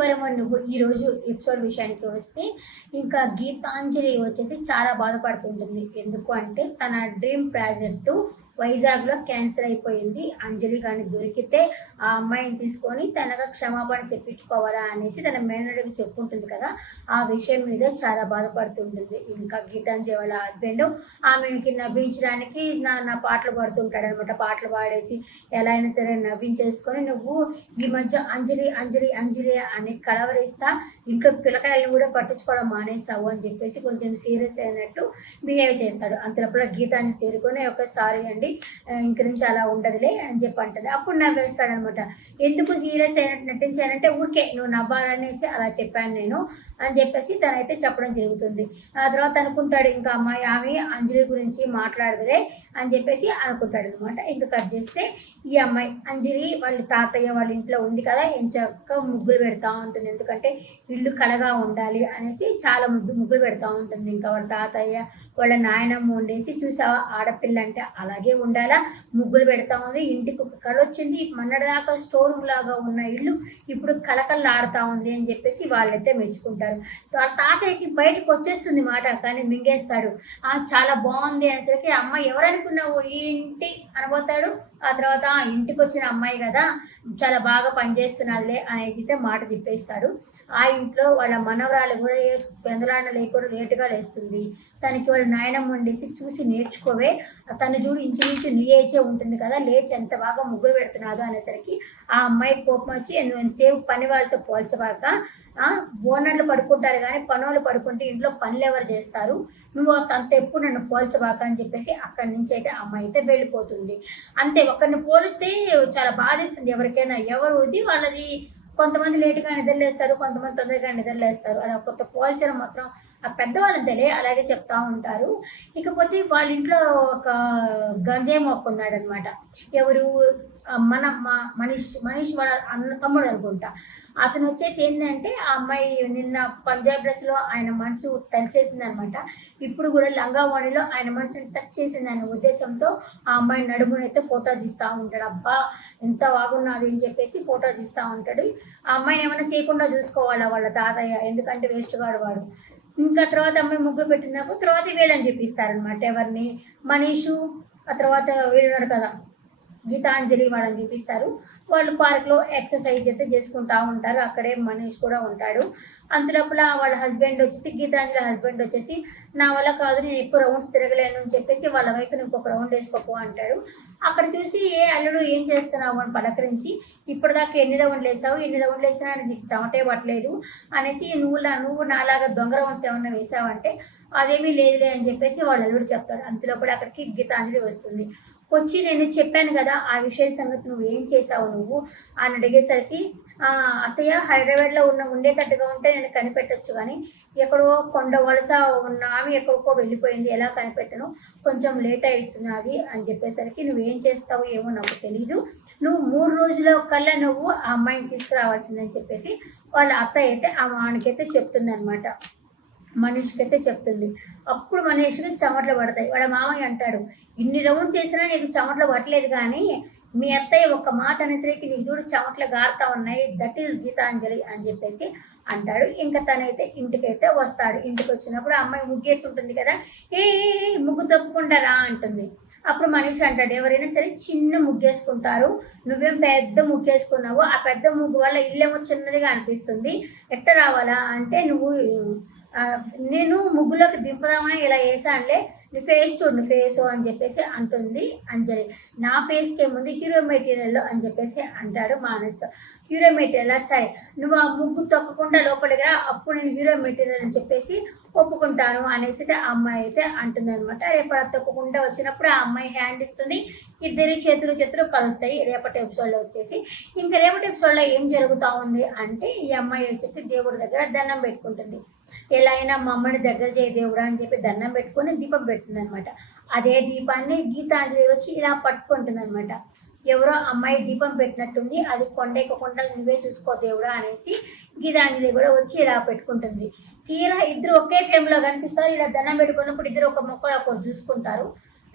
వరమ నువ్వు ఈరోజు ఎపిసోడ్ విషయానికి వస్తే ఇంకా గీతాంజలి వచ్చేసి చాలా బాధపడుతుంటుంది. ఎందుకు అంటే తన డ్రీమ్ ప్రాజెక్టు వైజాగ్లో క్యాన్సిల్ అయిపోయింది. అంజలి కానీ దొరికితే ఆ అమ్మాయిని తీసుకొని తనగా క్షమాపణ చెప్పించుకోవాలా అనేసి తన మేనడికి చెప్పుకుంటుంది కదా. ఆ విషయం మీద చాలా బాధపడుతుంటుంది. ఇంకా గీతాంజలి వాళ్ళ హస్బెండ్ ఆమెకి నవ్వించడానికి నా పాటలు పాడుతుంటాడు అనమాట. పాటలు పాడేసి ఎలా అయినా సరే నవ్వించేసుకొని నువ్వు ఈ మధ్య అంజలి అంజలి అంజలి అని కలవరిస్తా ఇంట్లో పిల్లకాయలను కూడా పట్టించుకోవడం మానేసావు అని చెప్పేసి కొంచెం సీరియస్ అయినట్టు బిహేవ్ చేస్తాడు. అంతలోపల గీతాంజలి తేరుకొని సారీ అండి ఇంక నుంచి అలా ఉండదులే అని చెప్పి అంటది. అప్పుడు నవ్వేస్తాడనమాట. ఎందుకు సీరియస్ అయినట్టు నటించానంటే ఊరికే నువ్వు నవ్వాలనేసి అలా చెప్పాను నేను అని చెప్పేసి తనైతే చెప్పడం జరుగుతుంది. ఆ తర్వాత అనుకుంటాడు ఇంకా అమ్మాయి ఆమె అంజలి గురించి మాట్లాడదులే అని చెప్పేసి అనుకుంటాడు అనమాట. ఇంకా కట్ చేస్తే ఈ అమ్మాయి అంజలి వాళ్ళ తాతయ్య వాళ్ళ ఇంట్లో ఉంది కదా, ఎంచక్క ముగ్గులు పెడతా ఉంటుంది. ఎందుకంటే ఇల్లు కలగా ఉండాలి అనేసి చాలా ముగ్గులు పెడతా ఉంటుంది. ఇంకా వాళ్ళ తాతయ్య వాళ్ళ నాయనమ్మ వండేసి చూసావా ఆడపిల్ల అంటే అలాగే ఉండాలా, ముగ్గులు పెడతా ఉంది, ఇంటికి ఒక కళ వచ్చింది, మొన్నటిదాకా స్టోర్ రూమ్ లాగా ఉన్న ఇల్లు ఇప్పుడు కలకల్లాడుతూ ఉంది అని చెప్పేసి వాళ్ళైతే మెచ్చుకుంటారు. వాళ్ళ తాతయ్యకి బయటకు వచ్చేస్తుంది మాట, కానీ మింగేస్తాడు. చాలా బాగుంది అనేసరికి అమ్మాయి ఎవరనుకున్నావు ఈ ఇంటి అనబోతాడు. ఆ తర్వాత ఇంటికి వచ్చిన అమ్మాయి కదా చాలా బాగా పనిచేస్తున్నదిలే అనేసి అయితే మాట తిప్పేస్తాడు. ఆ ఇంట్లో వాళ్ళ మనవరాలు కూడా పెందలాండ లేకుండా లేటుగా లేస్తుంది. తనకి వాళ్ళ నాయనమ్మ వండేసి చూసి నేర్చుకోవే, తను చూడు ఇంచుమించు నీ ఏజే ఉంటుంది కదా, లేచి ఎంత బాగా ముగ్గులు పెడుతున్నాడు అనేసరికి ఆ అమ్మాయి కోపం వచ్చి ఎంతసేపు పని వాళ్ళతో పోల్చబాక ఓనర్లు పడుకుంటారు కానీ పనులు పడుకుంటే ఇంట్లో పనులు ఎవరు చేస్తారు, నువ్వు అంత ఎప్పుడు నన్ను పోల్చబాక అని చెప్పేసి అక్కడి నుంచి అయితే అమ్మాయి అయితే వెళ్ళిపోతుంది. అంతే, ఒకరిని పోలిస్తే చాలా బాధిస్తుంది ఎవరికైనా. ఎవరుది వాళ్ళది. కొంతమంది లేటుగా నిద్రలేస్తారు, కొంతమంది తొందరగా నిద్రలేస్తారు. అలా కొత్త పోల్చడం మాత్రం ఆ పెద్దవాళ్ళని తెలియ అలాగే చెప్తా ఉంటారు. ఇకపోతే వాళ్ళ ఇంట్లో ఒక గంజాయి మొక్క ఉన్నాడనమాట. ఎవరు మన మనీష్ వాళ్ళ అన్న తమ్ముడు అనుకుంటా. అతను వచ్చేసి ఏంటంటే ఆ అమ్మాయి నిన్న పంజాబ్ డ్రెస్లో ఆయన మనసు తలిచేసింది అనమాట. ఇప్పుడు కూడా లంగావాణిలో ఆయన మనసుని టచ్ చేసింది అనే ఉద్దేశంతో ఆ అమ్మాయి నడుమునైతే ఫోటో తీస్తూ ఉంటాడు. అబ్బా ఎంత బాగున్నది అని చెప్పేసి ఫోటో తీస్తూ ఉంటాడు. ఆ అమ్మాయిని ఏమైనా చేయకుండా చూసుకోవాలా వాళ్ళ తాతయ్య, ఎందుకంటే వేస్ట్ గాడు వాడు. ఇంకా తర్వాత అమ్మాయి ముగ్గురు పెట్టినాక తర్వాత వీళ్ళని చూపిస్తారనమాట. ఎవరిని, మనీషు, ఆ తర్వాత వీళ్ళున్నారు కదా గీతాంజలి వాళ్ళని చూపిస్తారు. వాళ్ళు పార్క్లో ఎక్సర్సైజ్ అయితే చేసుకుంటూ ఉంటారు. అక్కడే మనీష్ కూడా ఉంటాడు. అంతలోపల వాళ్ళ హస్బెండ్ వచ్చేసి గీతాంజలి హస్బెండ్ వచ్చేసి నా వల్ల కాదు, నేను ఎక్కువ రౌండ్స్ తిరగలేను అని చెప్పేసి వాళ్ళ వైఫ్ని ఇంకొక రౌండ్ వేసుకోపో అంటాడు. అక్కడ చూసి ఏ అల్లుడు ఏం చేస్తున్నావు అని పలకరించి, ఇప్పటిదాకా ఎన్ని రౌండ్లు వేసావు, ఎన్ని రౌండ్లు వేసినా నీకు చెమటే పట్టలేదు అనేసి నువ్వు నాలాగా దొంగ రౌండ్స్ ఏమన్నా వేసావంటే అదేమీ లేదులే అని చెప్పేసి వాళ్ళ అల్లుడు చెప్తాడు. అంతలోపల అక్కడికి గీతాంజలి వస్తుంది. వచ్చి నేను చెప్పాను కదా ఆ విషయం సంగతి నువ్వు ఏం చేసావు నువ్వు అని అడిగేసరికి అత్తయ్య హైదరాబాద్లో ఉండేటట్టుగా ఉంటే నేను కనిపెట్టచ్చు, కానీ ఎక్కడో కొండ వలస ఉన్న ఆమె ఎక్కడికో వెళ్ళిపోయింది, ఎలా కనిపెట్టను, కొంచెం లేట్ అవుతున్నది అని చెప్పేసరికి నువ్వేం చేస్తావు ఏమో నాకు తెలీదు, నువ్వు 3 రోజుల కల్లా నువ్వు ఆ అమ్మాయిని తీసుకురావాల్సిందని చెప్పేసి వాళ్ళ అత్తయ్య అయితే ఆ వానికైతే చెప్తుంది అనమాట. మనీష్కి అయితే చెప్తుంది. అప్పుడు మనీష్కి చెమటలు పడతాయి. వాళ్ళ మామయ్య అంటాడు, ఇన్ని రౌండ్స్ చేసినా నీకు చెమటలు పట్టలేదు, కానీ మీ అత్తయ్య ఒక్క మాట అనేసరికి నీకు చూడు చెమటలు గారుతా ఉన్నాయి, దట్ ఈస్ గీతాంజలి అని చెప్పేసి అంటాడు. ఇంకా తనైతే ఇంటికైతే వస్తాడు. ఇంటికి వచ్చినప్పుడు అమ్మాయి ముగ్గేసి ఉంటుంది కదా, ఏ ముగ్గు తప్పకుండా రా అంటుంది. అప్పుడు మనీష్ అంటాడు, ఎవరైనా సరే చిన్న ముగ్గేసుకుంటారు, నువ్వేం పెద్ద ముగ్గేసుకున్నావు, ఆ పెద్ద ముగ్గు వల్ల ఇల్లేమో చిన్నదిగా అనిపిస్తుంది, ఎట్ట రావాలా అంటే నువ్వు నేను ముగ్గులోకి దింపదామని ఇలా వేసానులే, నీ ఫేస్ చూడు నీ ఫేసు అని చెప్పేసి అంటుంది అంజలి. నా ఫేస్కి ఏముంది హీరో మెటీరియల్లో అని చెప్పేసి అంటాడు మానస్. హీరో మెటీరియల్ సరే నువ్వు ఆ ముగ్గు తొక్కకుండా లోపలిగా అప్పుడు నేను హీరో మెటీరియల్ అని చెప్పేసి ఒప్పుకుంటాను అనేసి అయితే ఆ అమ్మాయి అయితే అంటుంది అనమాట. రేపు తొక్కకుండా వచ్చినప్పుడు ఆ అమ్మాయి హ్యాండ్ ఇస్తుంది, ఇద్దరి చేతులు కలుస్తాయి రేపటి ఎపిసోడ్లో వచ్చేసి. ఇంకా రేపటి ఎపిసోడ్లో ఏం జరుగుతూ ఉంది అంటే ఈ అమ్మాయి వచ్చేసి దేవుడి దగ్గర దండం పెట్టుకుంటుంది. ఎలా అయినా మా అమ్మని దగ్గర చేయ దేవుడా అని చెప్పి దండం పెట్టుకొని దీపం పెడుతుంది అనమాట. అదే దీపాన్ని గీతాంజలి వచ్చి ఇలా పట్టుకుంటుంది అనమాట. ఎవరో అమ్మాయి దీపం పెట్టినట్టుంది, అది కొండ నువ్వే చూసుకో దేవుడా అనేసి గీతాంజలి కూడా వచ్చి ఇలా పెట్టుకుంటుంది. తీరా ఇద్దరు ఒకే ఫ్రేమ్లో కనిపిస్తారు. ఇలా దండం పెట్టుకున్నప్పుడు ఇద్దరు ఒక మొక్కలు ఒకరు చూసుకుంటారు.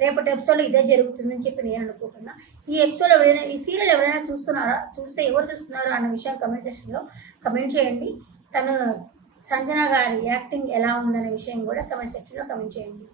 రేపటి ఎపిసోడ్లో ఇదే జరుగుతుందని చెప్పి నేను అనుకుంటున్నా. ఈ సీరియల్ ఎవరైనా చూస్తున్నారా, చూస్తే ఎవరు చూస్తున్నారు అన్న విషయం కమెంట్ సెక్షన్లో కమెంట్ చేయండి. తను సంజన గారి యాక్టింగ్ ఎలా ఉందనే విషయం కూడా కమెంట్ సెక్షన్లో కమెంట్ చేయండి.